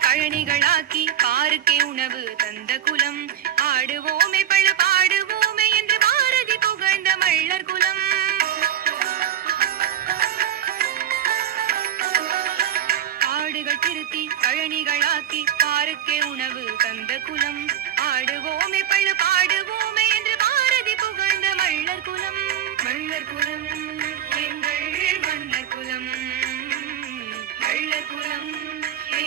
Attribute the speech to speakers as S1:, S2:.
S1: காடுகள் கழனிகளாக்கி பாருக்கே உணவு தந்த குலம். ஆடுவோமே பழ பாடுவோமே என்று பாரதி புகழ்ந்த மள்ளர் குலம். காடுகள் திருத்தி கழனிகளாக்கி பாருக்கே உணவு தந்த குலம். ஆடுவோமே பழ பாடுவோமே என்று பாரதி புகழ்ந்த மள்ளர் குலம். மள்ளர் குலம் எங்கள் மன்னர் குலம். மள்ளர் குலம்.